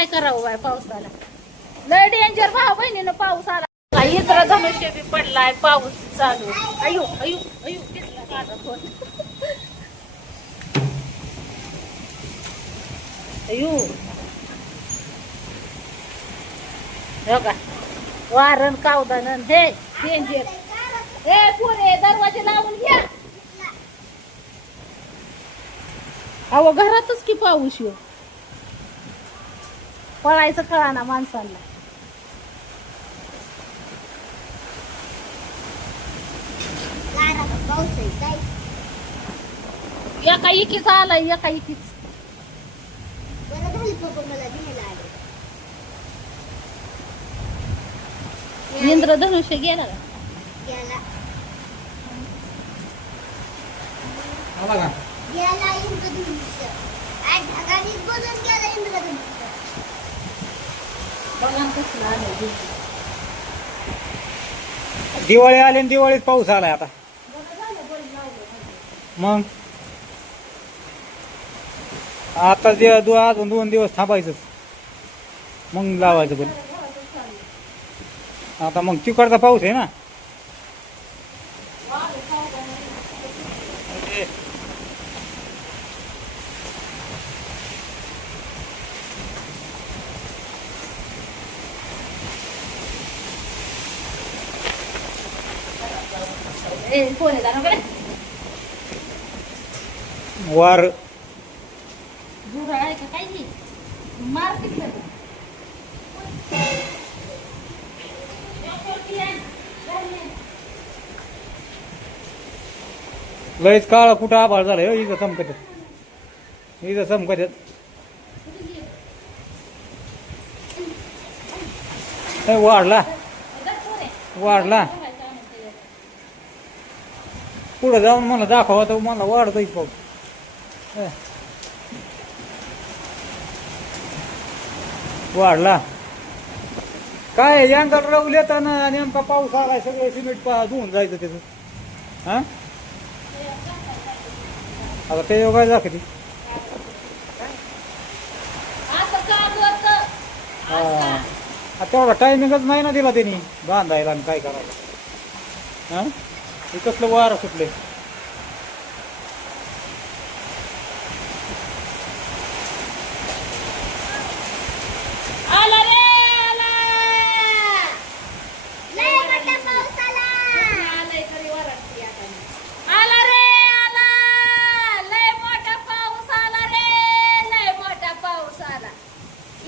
काय करावं बाय पावसाला? लय डेंजर भाऊ बहिणीनं पाऊस आला. काय इंद्रधनुष्य बी पडलाय पाऊस चालू. अयो अयो अयो दिसला माझा फोन अयो हो का वारण कावदान हे डेंजर हे पुरे दरवाजे लावून घ्या. अहो घरातच की पाऊस येऊ? पळायचं कळा ना माणसांना. पाऊस आहे काय एका इकीच आलाय एका इकीच. इंद्रधनुष्य गेला का? गेला आला का? गेला इंद्रधनुष्य आज ढगानीच बोलून गेला इंद्रधनुष्य बघा ना कसलं आलंय ते. दिवाळी आली आणि दिवाळीत पाऊस आलाय आता. मग? आता दे- अजून दोन दिवस थांबायचं मग लावायचं पण. आता मग तिकडचा पाऊस आहे ना? वार. झुरळ लयच काळ कुठं आभाळ झालं हो इथं चमकत इथं चमकत वाढला. वाढला. पुढं जाऊन मला दाखवा तर मला वाढतोय पाऊस हे. वाढला. काय यांकर रवले तर नेमका पाऊस आलाय सगळं सिमेंट पा धुवून जायचं त्याचं. हा? आता ते योगा दाखवते हा. तेवढा टायमिंगच नाही ना दिला त्यांनी. बांधायला आणि काय करायला. हा? हे कसलं वारं सुटले आला रे आला लय मोठा पाऊस आला आलाय तरी वरडती आता मी. आला रे आला लय मोठा पाऊस आला रे लय मोठा पाऊस आला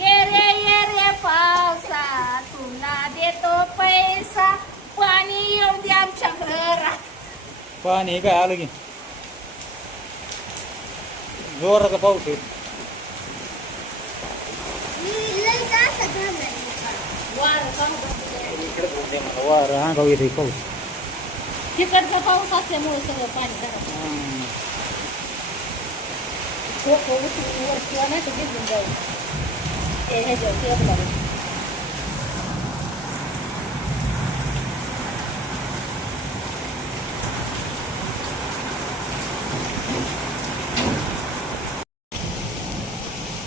ये रे ये रे पावसा तुला देतो पैसा पाणी येऊ दे आमच्या घरात पाणी हे काय आलं की जोराचा पाऊस आहे मी लय जास्त झालंय वारं चालू झालं. इकडे जाऊन दे मला वारं अंगावर येते पाऊस तिकडचा पाऊस असल्यामुळे सगळं पाणी घरात हम्म. डोकं उचलून वर किंवा नाही तर भिजून जाईल ते ह्याच्यावर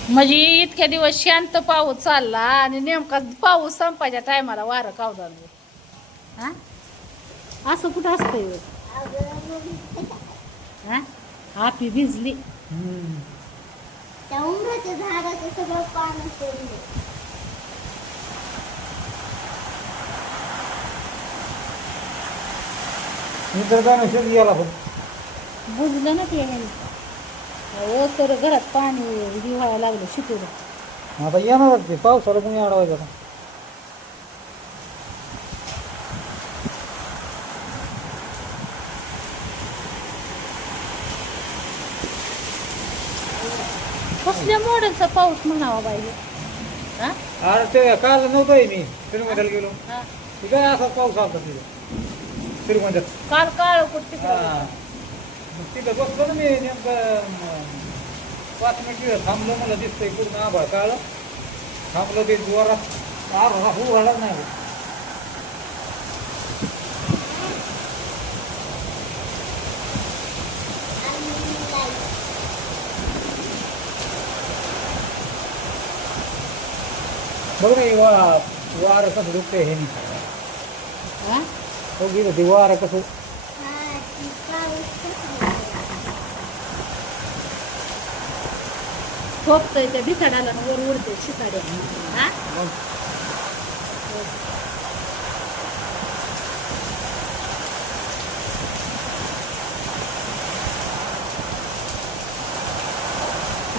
म्हणजे इतक्या दिवस शांत पाऊस चालला आणि नेमका पाऊस संपायच्या टायमाला वारं कावदाल हा असं कुठं असतंय हो? हा आपी भिजली हम्म. त्या उमराच्या झाडाचं सगळं पानं सोडलं बुजलं ना ते. अहो तर घरात पाणी व्हायला लागलं शिकून आता येणार ते पावसाला कोणी अडवायचं आता कसल्या मॉडेलचा पाऊस म्हणावा पाहिजे हा? अरे ते काल नव्हतंय मी श्रीमंताला गेलो. हा. ते काय असा पाऊस आलता तिथे. श्रीमंतात काल काळ कुठे हा. तिथं बसलो ना मी नेमकं पाच मिनिट थांबलो मला दिसतंय पूर्ण आभाळ काळ. थांबलो ते जोरात. आभाळ होऊ वाढत नाही. बघ ना हे वा वारं कसं दुखतंय हे नाही हा? बघ इथं ते वारं कसं हा, ती पाऊस कसा आहे? ठोकतोय त्या भिसाडाला वर उडते शिसाड्या हा? मग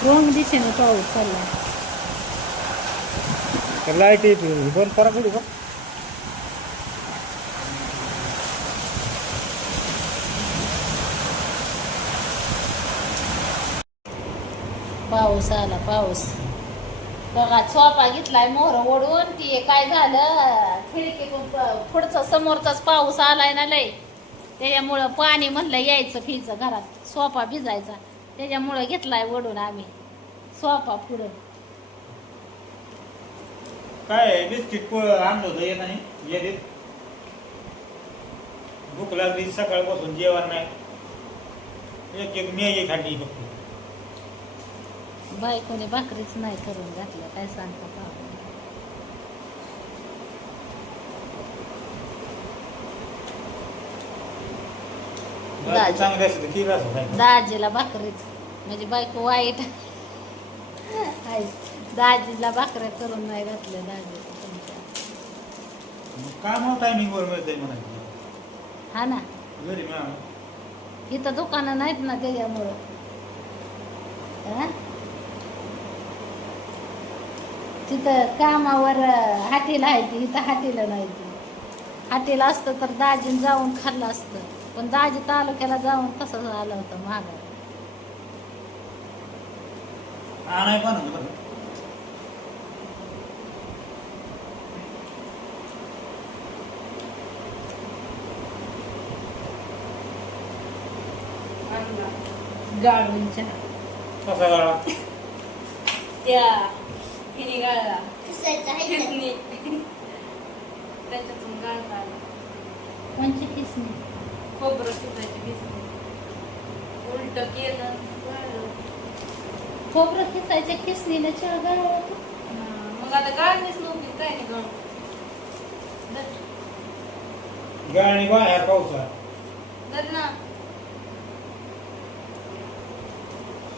रोंग दिशेने पाऊस चालला लाइट येते. ही फरक करा का पाऊस आला पाऊस. बघा चोपा घेतलाय मोहर ओढून. ती काय झालं? खिडकीतून पुढचा समोरचाच पाऊस आलाय ना लय. त्याच्यामुळं पाणी म्हणलं यायचं फिचं घरात. सोफा भिजायचा. त्याच्यामुळं घेतलाय ओढून आम्ही. सोफा पुढं. काय बिस्किट आणलं होतं येत नाही. भूक लागली सकाळपासून जेवण नाही. एक एक मी खाल्ली फक्त बायकोने भाकरीच नाही करून घातलं काय सांगता पाहू काय दाजीला भाकरीच म्हणजे बायको वाईट. आहे दाजीला भाकऱ्या करून नाही घातल्या दाजी. काम टायमिंग वर मिळतंय म्हणायचं. हा ना. इथं दुकानं नाहीत ना त्याच्यामुळं हा? तिथं कामावर हाटीला आहे ती इथं हाटीला नाही ती. हाटीला असतं तर दाजीन जाऊन खाल्लं असतं. पण दाजी तालुक्याला जाऊन कसं आलं होतं. गाळून चहा. कसा गाळा त्या हिने गाळला? खिसणी त्याच्यातून गाळता आला. कोणची किसणी खोबरं किसायची खिसणी उलट केलं गाळलं. खोबरं चहा गाळला होता. मग आता गाळणीच नव्हती काय नाही गाळ गाळणी बाहेर पावसाळा धर ना.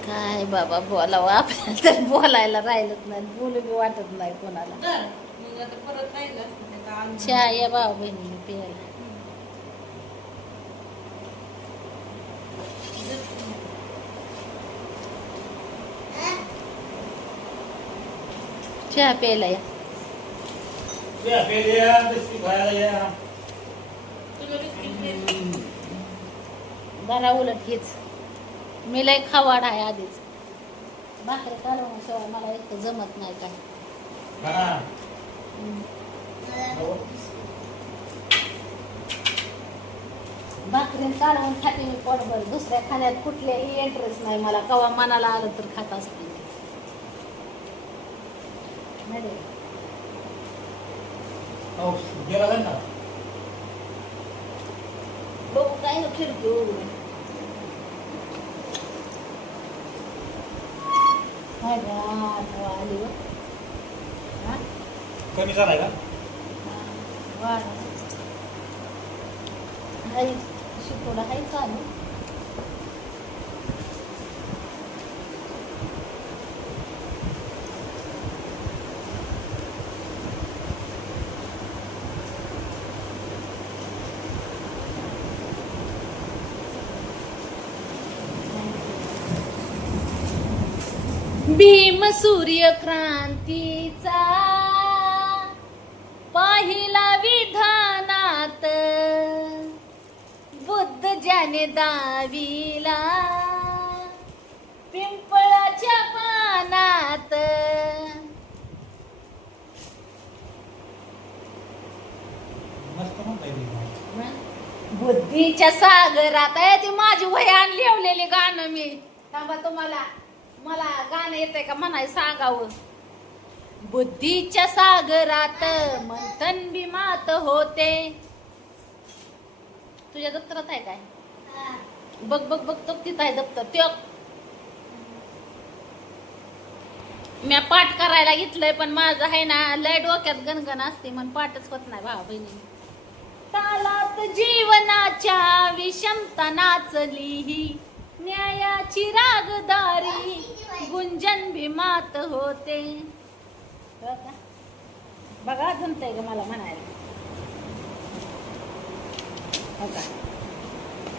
काय बाबा बोलावं आपल्याला तर बोलायला राहिलंच नाही बोलू बी वाटत नाही कोणाला. चहा या भाऊ बहिणीने प्यायला हा? चहा प्यायला या या पेले या बिस्किट खायला या तुला बिस्किट घे. बरा उलट हेच मी लय खावाड आहे आधीच भाकरी कालवण्याशिवाय मला एक जमत नाही काय. भाकरीन कालवून खाते मी पोटभर दुसऱ्या खाण्यात कुठल्याही इंटरेस्ट नाही मला कवा मनाला आलं तर खात असते मी. नाही रे. हो बघू काय खिडकी उघडून हाय गाठ आली व. हा? कमी झालाय का? हा, शिकोडा हाय चालू. भीम सूर्य क्रांतीचा पहिला विधानात बुद्ध ज्याने दाविला पिंपळाच्या पानात. बुद्धीच्या सागरात आहे ती माझी वह्यान लिवलेली गाणं मी. थांबा तुम्हाला. मला गाणं येतंय का म्हणाय सांगावं? बुद्धीच्या सागरात मंथन बिमात होते. तुझ्या दप्तरात आहे काय. बघ बघ बघ तो तिथं आहे दप्तर. त्यो. मी पाठ करायला घेतलंय पण माझं आहे ना लय डोक्यात गणगण असते मन पाठच होत नाही भावा बहिणी. तालात जीवनाच्या विषमता नाचली ही न्यायाची रागदारी गुंजन भीमात होते? बघा जमतंय ग मला म्हणायला का?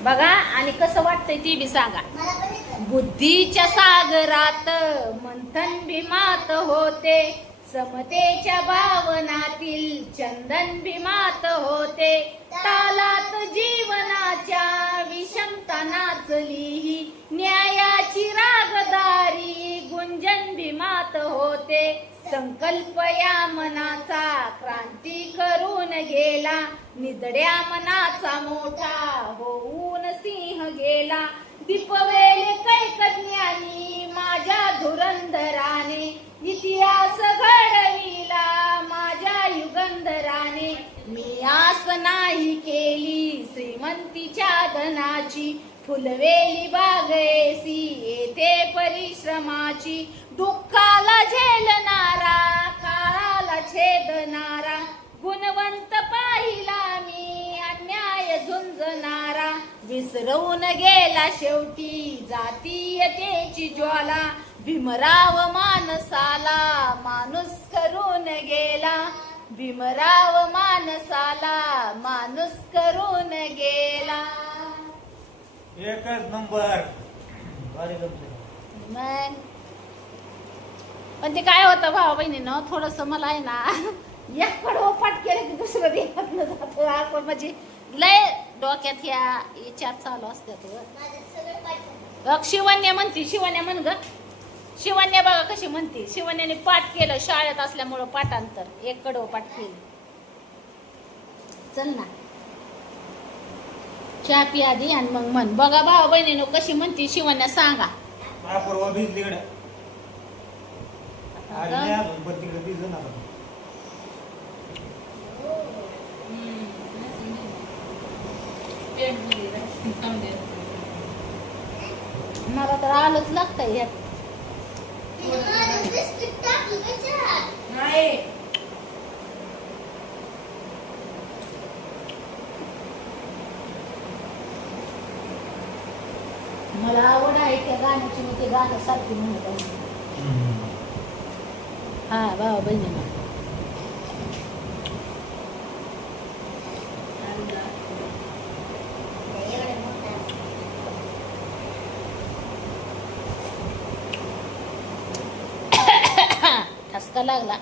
बघा आणि कसं वाटतंय ती बी सांगा. बुद्धीच्या सागरात मंथन भीमात होते समतेच्या भावनातील चंदन भीमात होते. तालात जीवनाच्या विषमता नाचली ही न्यायाची रागदारी गुंजन भीमात होते. संकल्प या मनाचा क्रांती करून गेला. निदड्या मनाचा मोठा होऊन सिंह गेला. दीपवेले कैकज्ञानी माझ्या धुरंधराने इतिहास घडविला नाही केली श्रीमंतीच्या धनाची. फुलवेली बागेसी येथे परिश्रमाची. दुःखाला झेलणारा काळाला छेदणारा. गुणवंत पाहिला मी अन्याय झुंजणारा. विसरवून गेला शेवटी जातीयतेची ज्वाला. भीमराव माणसाला माणूस करून गेला. भीमराव मानसाला माणूस करून गेला एकच नंबर भारी जमतंय. मग पण ते काय होतं भावा बहिणीनं थोडस मला आहे ना एक कडवं पाठ केलं की दुसरं जातं असं म्हणजे लय डोक्यात ह्या विचार चालू असतात. माझं सगळं पाठ झालं. बघ शिवण्या म्हणती शिवण्या म्हण ग शिवण्या बघा कशी म्हणते. शिवण्याने पाठ केलं शाळेत असल्यामुळं पाठांतर. एक कडवं पाठ केलं. चल ना. चहा पी आधी आणि मग म्हण. बघा भावा बहिणीनं कशी म्हणती शिवण्या सांगा. मला तर आलंच लागतंय ह्यात तिने माझं बिस्किट टाकलं का चहात? नाही मला आवड आहे त्या गाण्याची मी ते गाणं सारखी म्हणत आहे. हा भावा बहिणीनं एवढं मोठं असतं. ठसका लागला.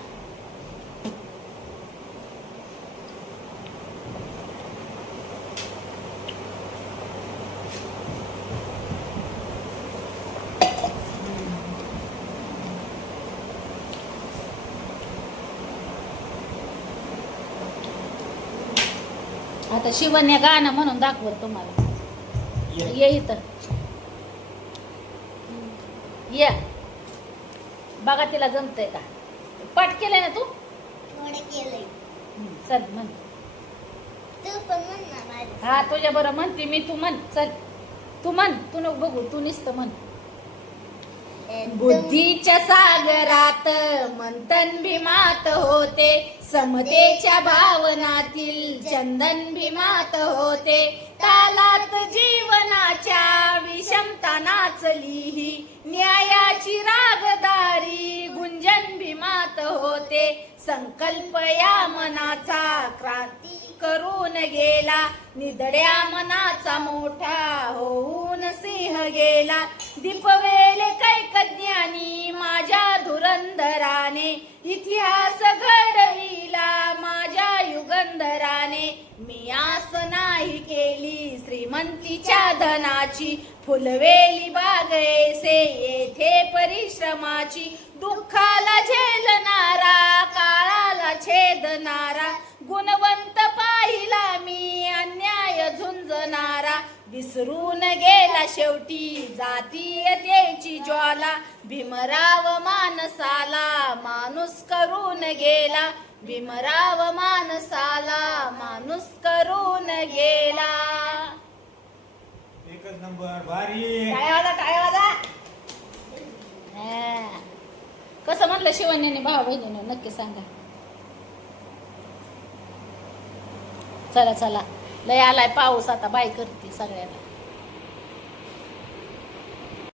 आता शिवण्या गाणं म्हणून दाखवत तुम्हाला. ये इथं. ये. बघा तिला जमतंय का? पाठ केलंय ना तू? थोडं केलंय. चल म्हण. तू पण म्हण ना माझं. हा तुझ्या बरं म्हणते मी तू म्हण. चल. तू म्हण तू नको बघू तू नुसतं म्हण. बुद्धीच्या सागरात मंथन भीमात होते. समतेच्या भावनातील चंदन भीमात होते. तालात जीवनाच्या विषमता नाचली ही न्यायाची रागदारी गुंजन भीमात होते. संकल्प या मनाचा क्रांती करून गेला. निदड्या मनाचा मोठा होऊन सिंह गेला. दीपवेले कैकज्ञानी माझ्या धुरंधराने इतिहास घडविला श्रीमंतीच्या धनाची फुलवेली बागैसे येथे परिश्रमाची दुःखाला झेलणारा काळाला छेदणारा गुणवंत पाहिला मी अन्याय झुंजणारा विसरून गेला शेवटी जातीयतेची ज्वाला भीमराव मानसाला माणूस करून गेला भीमराव मानसाला माणूस करून गेला. एकच नंबर भारी काय वाजा वाजा? कसं म्हटलं शिवण्याने भाऊ बहिणीने? नक्की सांगा. चला चला. लय आलाय पाऊस आता बाय करते सगळ्याला.